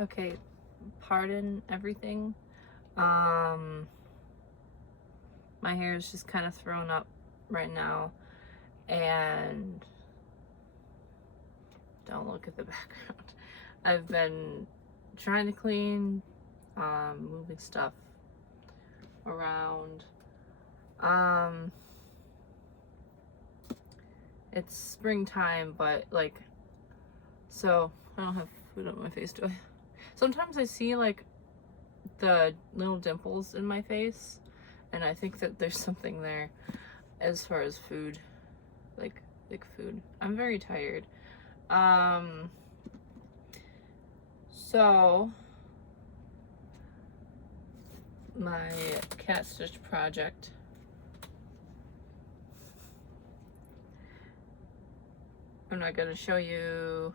Okay, pardon everything. My hair is just kind of thrown up right now, and don't look at the background. I've been trying to clean, moving stuff around. It's springtime, but like, so I don't have food on my face, do I? Sometimes I see like the little dimples in my face, and I think that there's something there as far as food, like food. I'm very tired. So my cat stitch project. I'm not gonna show you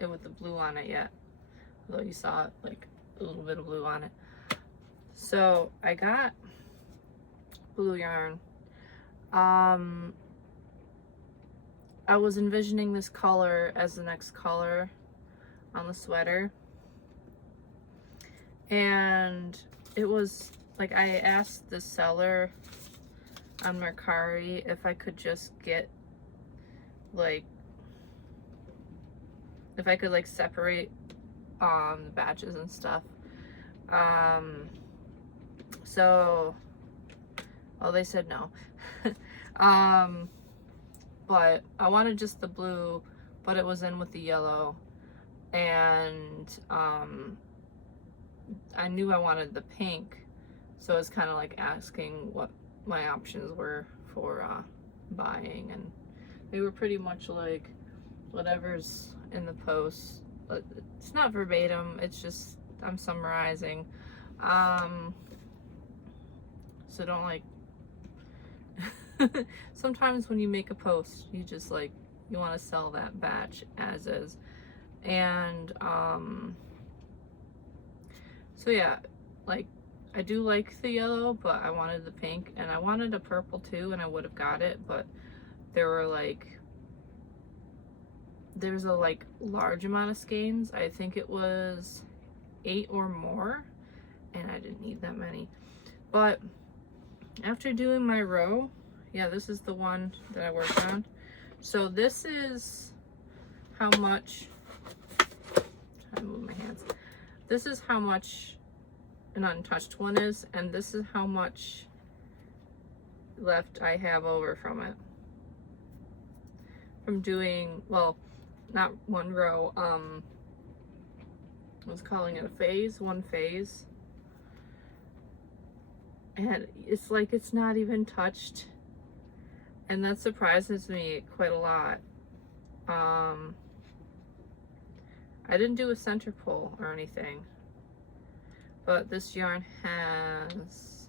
it with the blue on it yet, although you saw it, like a little bit of blue on it. So I got blue yarn. I was envisioning this color as the next color on the sweater, and it was like, I asked the seller on Mercari if I could just get like, if I could like separate the batches and stuff. So, well, they said no. But I wanted just the blue, but it was in with the yellow, and I knew I wanted the pink, so it's kind of like asking what my options were for buying, and they were pretty much like whatever's in the post. But it's not verbatim, it's just I'm summarizing. So don't like sometimes when you make a post, you just like, you want to sell that batch as is. And so yeah, like, I do like the yellow, but I wanted the pink, and I wanted a purple too, and I would have got it, but there were like, there's a like large amount of skeins. I think it was 8 or more, and I didn't need that many. But after doing my row, yeah, this is the one that I worked on. So this is how much, trying to move my hands. This is how much an untouched one is, and this is how much left I have over from it. From doing, well, not one row, I was calling it a phase, one phase. And it's like, it's not even touched. And that surprises me quite a lot. I didn't do a center pull or anything, but this yarn has,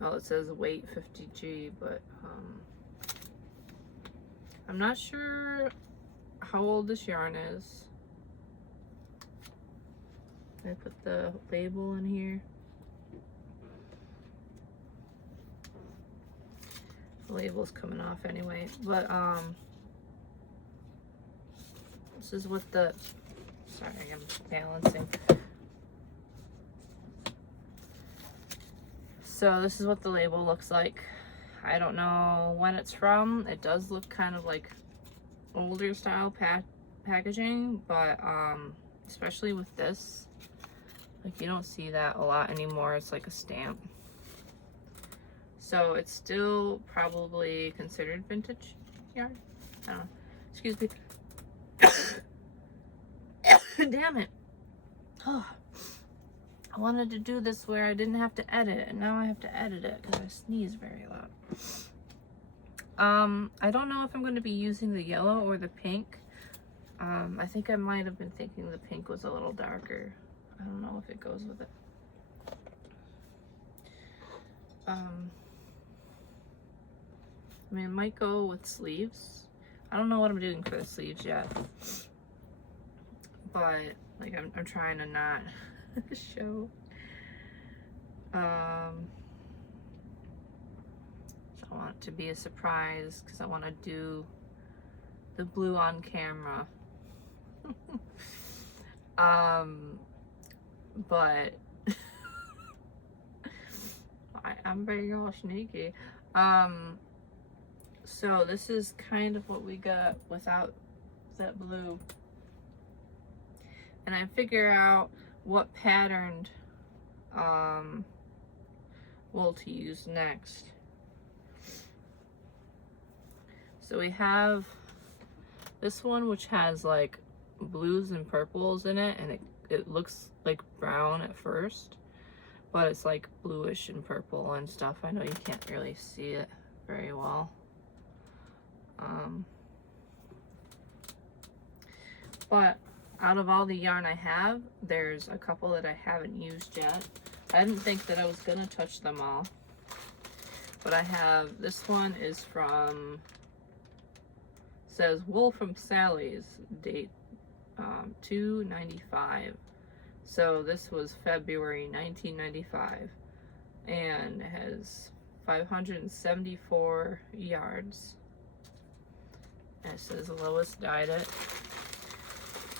well, it says weight 50G, but I'm not sure how old this yarn is. I put the label in here. The label's coming off anyway, but this is what the, sorry, I'm balancing. So this is what the label looks like. I don't know when it's from. It does look kind of like older style packaging, but especially with this, like, you don't see that a lot anymore. It's like a stamp. So it's still probably considered vintage yarn. I don't know. Excuse me. Damn it. Oh, I wanted to do this where I didn't have to edit, and now I have to edit it because I sneeze very loud. I don't know if I'm going to be using the yellow or the pink. I think I might have been thinking the pink was a little darker. I don't know if it goes with it. I mean, it might go with sleeves. I don't know what I'm doing for the sleeves yet, but like, I'm trying to not show. So I want it to be a surprise because I want to do the blue on camera. But I'm being all sneaky. So this is kind of what we got without that blue. And I figure out what patterned wool to use next. So we have this one, which has like blues and purples in it, and it looks like brown at first, but it's like bluish and purple and stuff. I know you can't really see it very well. But out of all the yarn I have, there's a couple that I haven't used yet. I didn't think that I was gonna touch them all, but I have, this one is from, says Wool from Sally's, date 2/95. So this was February 1995, and it has 574 yards. And it says Lois dyed it.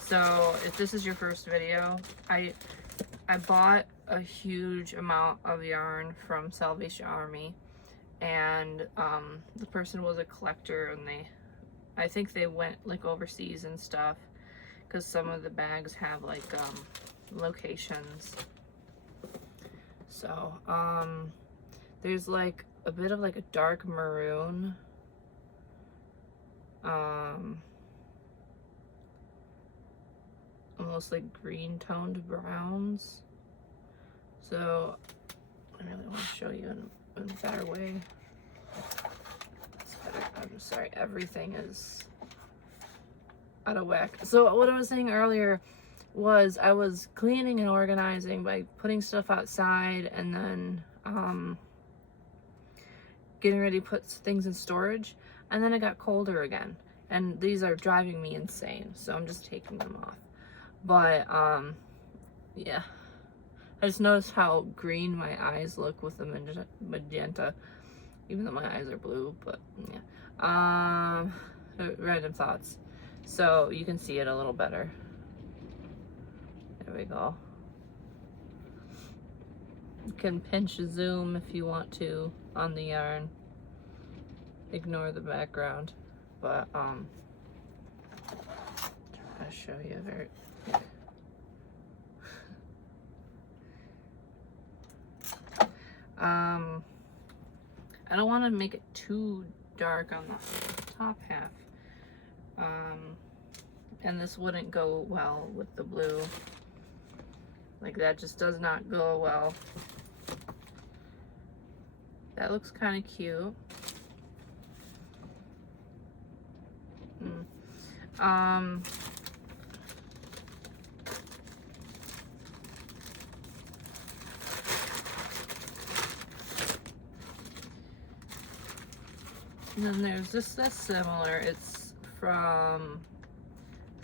So if this is your first video, I bought a huge amount of yarn from Salvation Army, and the person was a collector, and I think they went like overseas and stuff, because some of the bags have like locations. So there's like a bit of like a dark maroon, almost like green toned browns. So I really want to show you in a better way. It's better. I'm sorry, everything is out of whack. So what I was saying earlier was I was cleaning and organizing by putting stuff outside, and then getting ready to put things in storage, and then it got colder again, and these are driving me insane, so I'm just taking them off. But yeah, I just noticed how green my eyes look with the magenta, even though my eyes are blue. But yeah, random thoughts, so you can see it a little better. There we go. You can pinch zoom if you want to on the yarn. Ignore the background, but I'll show you very. I don't want to make it too dark on the top half, and this wouldn't go well with the blue. Like, that just does not go well. That looks kind of cute. And then there's this that's similar. It's from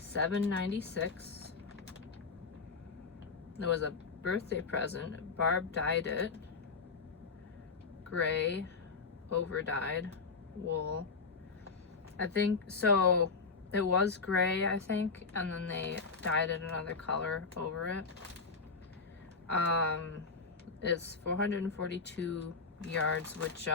7/96. It was a birthday present. Barb dyed it. Gray, over dyed wool. I think so. It was gray, I think, and then they dyed it another color over it. It's 442 yards, which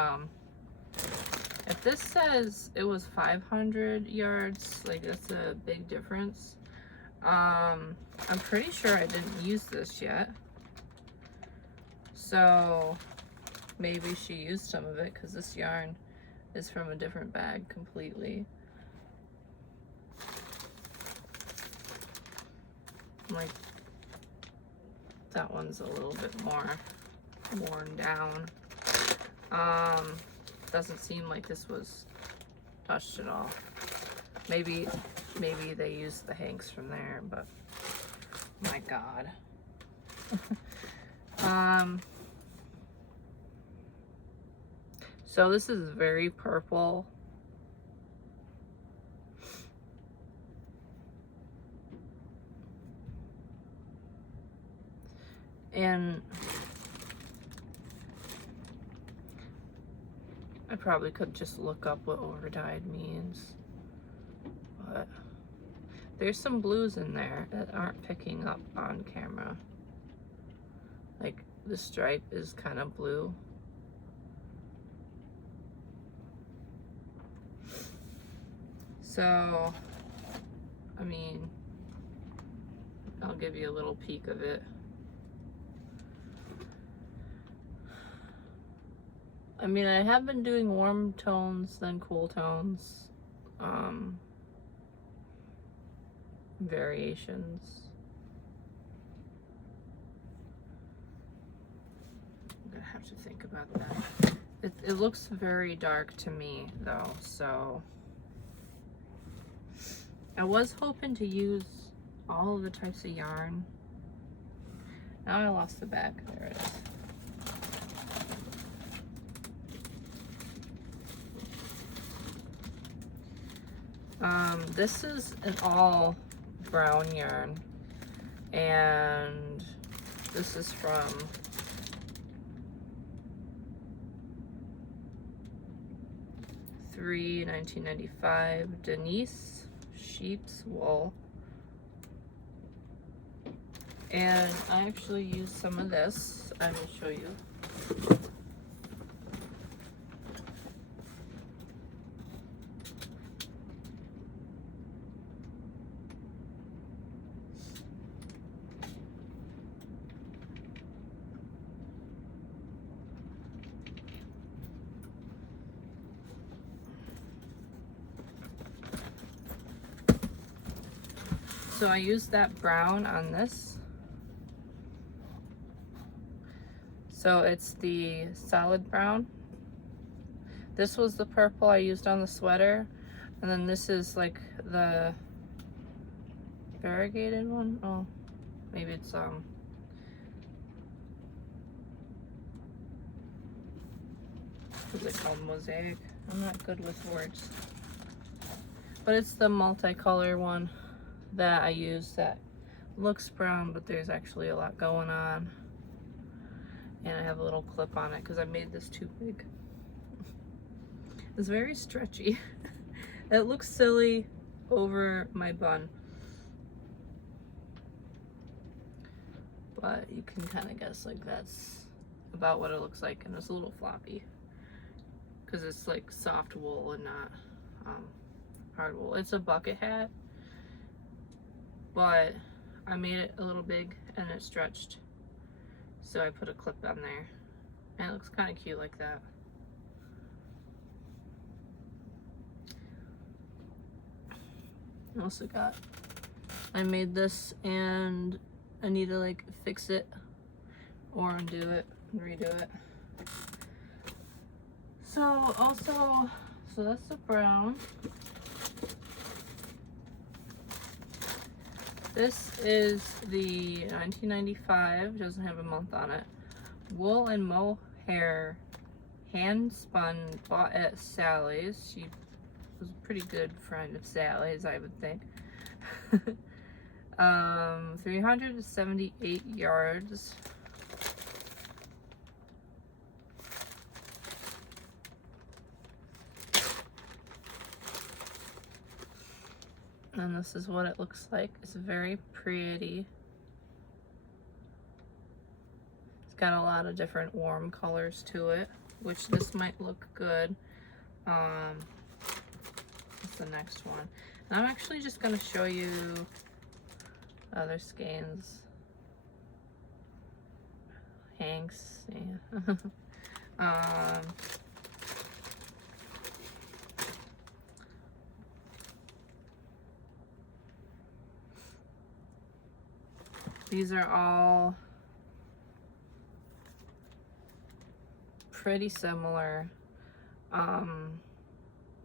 if this says it was 500 yards, like, that's a big difference. I'm pretty sure I didn't use this yet, so maybe she used some of it, because this yarn is from a different bag completely. Like, that one's a little bit more worn down. Doesn't seem like this was touched at all. Maybe they used the hanks from there, but my God. So this is very purple. And I probably could just look up what overdyed means. there's some blues in there that aren't picking up on camera. Like the stripe is kind of blue. So, I mean, I'll give you a little peek of it. I mean, I have been doing warm tones, then cool tones, variations. I'm gonna have to think about that. It looks very dark to me though, so I was hoping to use all of the types of yarn. Now I lost the back. There it is. This is an all brown yarn, and this is from $3.19.95 Denise sheep's wool. And I actually used some of this. I will show you. So I used that brown on this. So it's the solid brown. This was the purple I used on the sweater. And then this is like the variegated one. Oh, maybe it's what's it called? Mosaic. I'm not good with words. But it's the multicolor one that I use that looks brown, but there's actually a lot going on. And I have a little clip on it because I made this too big. It's very stretchy. It looks silly over my bun, but you can kind of guess like that's about what it looks like. And it's a little floppy because it's like soft wool and not hard wool. It's a bucket hat, but I made it a little big and it stretched, so I put a clip on there, and it looks kind of cute like that. I also got, I made this and I need to like fix it or undo it and redo it. So also, so that's the brown. This is the 1995, doesn't have a month on it, wool and mohair hand spun, bought at Sally's. She was a pretty good friend of Sally's, I would think. 378 yards. And this is what it looks like. It's very pretty. It's got a lot of different warm colors to it, which this might look good. What's the next one? And I'm actually just going to show you other skeins. Hanks, yeah. These are all pretty similar.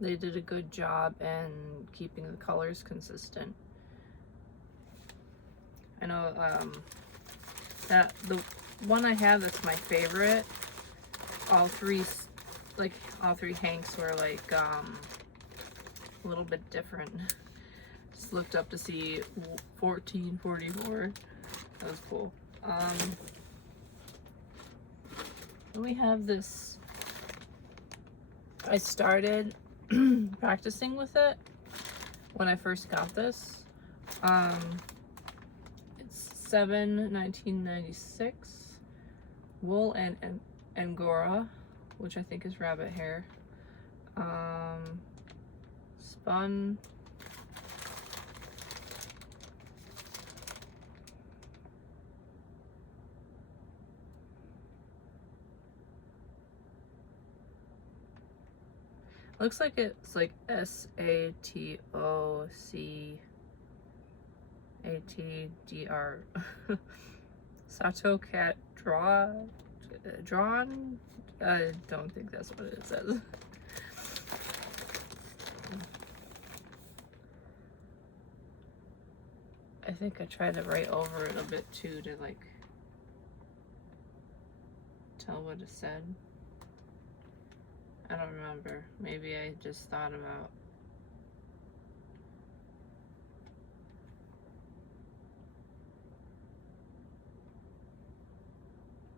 They did a good job in keeping the colors consistent. I know that the one I have that's my favorite, all three Hanks were like a little bit different. Just looked up to see 1444. That was cool. We have this. I started practicing with it when I first got this. It's 7/1996. Wool and Angora, which I think is rabbit hair. Spun. Looks like it's like SATOCATDR. Sato Cat Drawn. I don't think that's what it says. I think I tried to write over it a bit too to like tell what it said. I don't remember. Maybe I just thought about.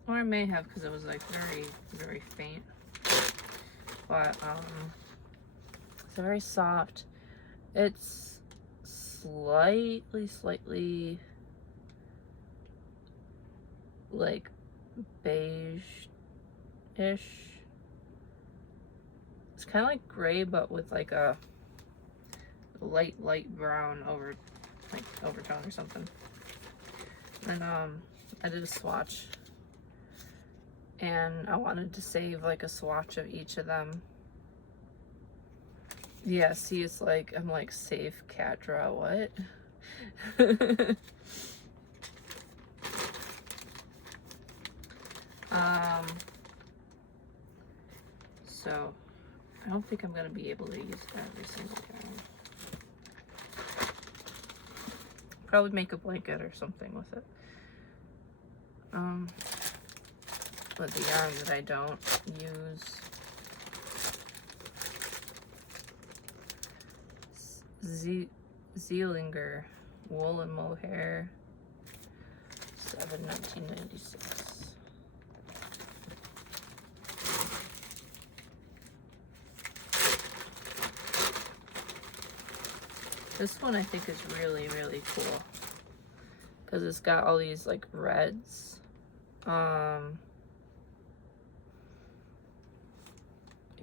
Or I may have, because it was like very, very faint. But it's very soft. It's slightly like beige-ish. It's kind of like gray, but with like a light brown overtone or something. And I did a swatch, and I wanted to save like a swatch of each of them. Yeah, see, it's like I'm like save cat draw what? So I don't think I'm gonna be able to use every single yarn. Probably make a blanket or something with it. With the yarn that I don't use. Zeilinger wool and mohair, 7/1996. This one I think is really, really cool because it's got all these like reds.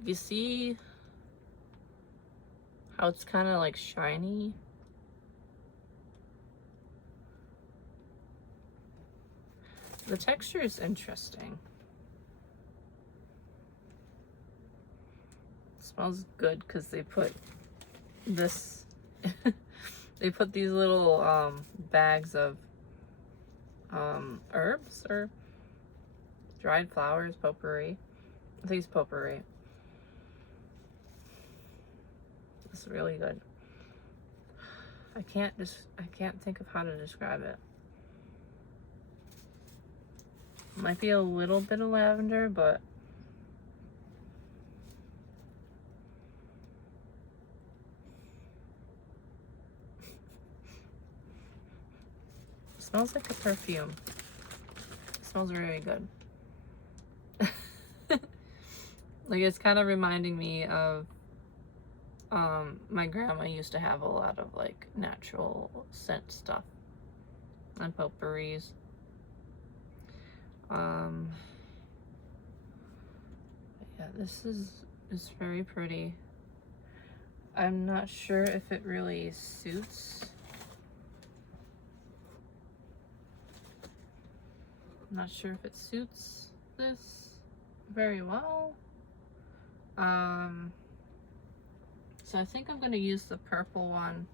You see how it's kind of like shiny? The texture is interesting. It smells good because they put this they put these little bags of herbs or dried flowers, potpourri. I think it's potpourri. It's really good. I can't think of how to describe it. Might be a little bit of lavender, but it smells like a perfume. It smells really good. Like, it's kind of reminding me of my grandma used to have a lot of like natural scent stuff and potpourris. Yeah, this is very pretty. I'm not sure if it really suits. I'm not sure if it suits this very well. So I think I'm going to use the purple one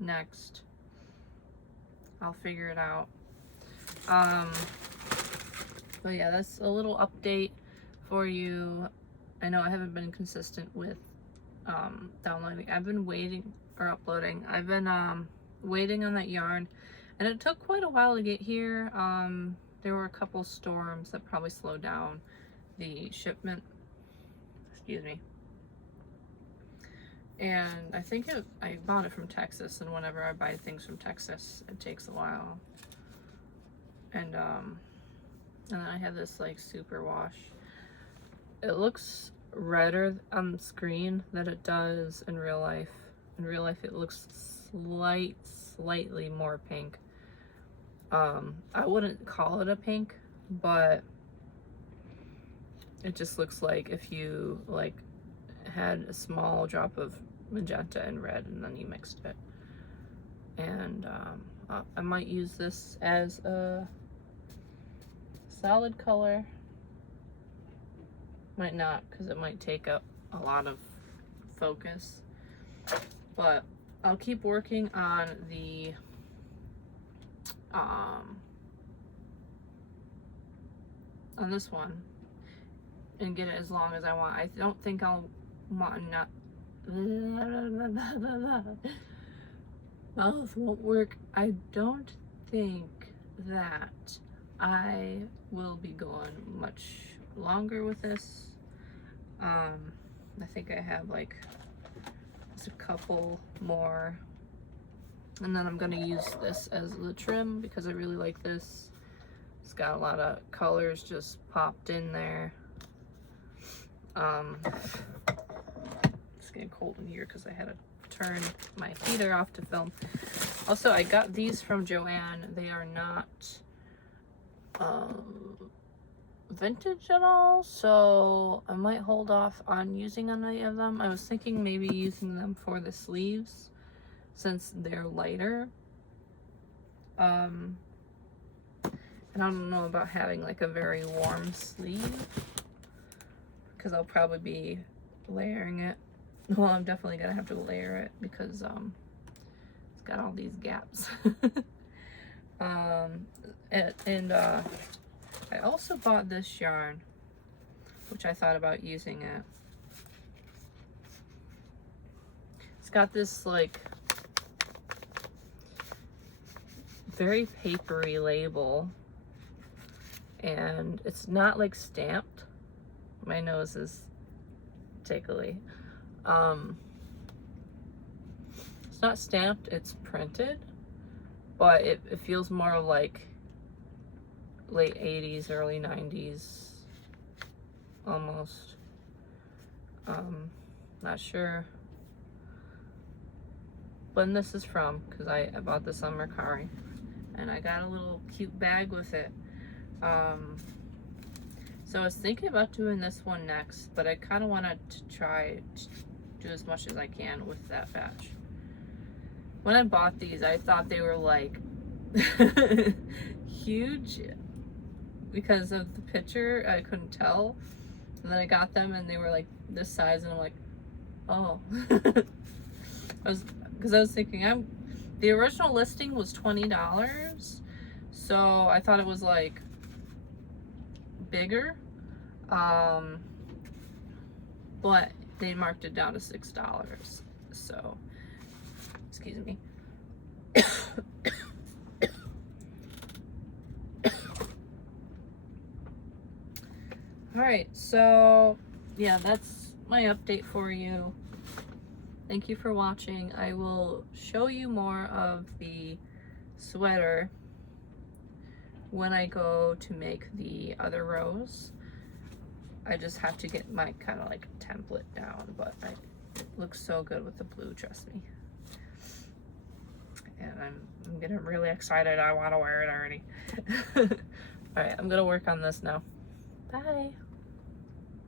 next. I'll figure it out. But yeah, that's a little update for you. I know I haven't been consistent with downloading. I've been waiting or uploading. I've been waiting on that yarn, and it took quite a while to get here. There were a couple storms that probably slowed down the shipment. Excuse me. And I think I bought it from Texas, and whenever I buy things from Texas, it takes a while. And then I have this like super wash. It looks redder on the screen than it does in real life. In real life it looks slightly more pink. I wouldn't call it a pink, but it just looks like if you like had a small drop of magenta and red and then you mixed it. And I might use this as a solid color. Might not, because it might take up a lot of focus. But I'll keep working on the on this one and get it as long as I want. I don't think I'll want not mouth won't work. I don't think that I will be going much longer with this. I think I have like just a couple more, and then I'm gonna use this as the trim because I really like this. It's got a lot of colors just popped in there. It's getting cold in here because I had to turn my heater off to film. Also, I got these from Joann. They are not vintage at all, so I might hold off on using any of them. I was thinking maybe using them for the sleeves since they're lighter. And I don't know about having like a very warm sleeve because I'll probably be layering it. Well, I'm definitely gonna have to layer it because it's got all these gaps. I also bought this yarn, which I thought about using it. It's got this like very papery label, and it's not like stamped. My nose is tickly. It's not stamped, it's printed, but it feels more like late 80s, early 90s, almost. Not sure when this is from, because I bought this on Mercari, and I got a little cute bag with it. So I was thinking about doing this one next, but I kind of wanted to try to do as much as I can with that batch. When I bought these, I thought they were like huge because of the picture. I couldn't tell, and then I got them and they were like this size, and I'm like, oh. Because I was thinking, the original listing was $20, so I thought it was like bigger, but they marked it down to $6, so excuse me. All right, so yeah, that's my update for you. Thank you for watching. I will show you more of the sweater when I go to make the other rows. I just have to get my kind of like template down, but it looks so good with the blue, trust me. And I'm getting really excited. I want to wear it already. All right, I'm gonna work on this now. Bye.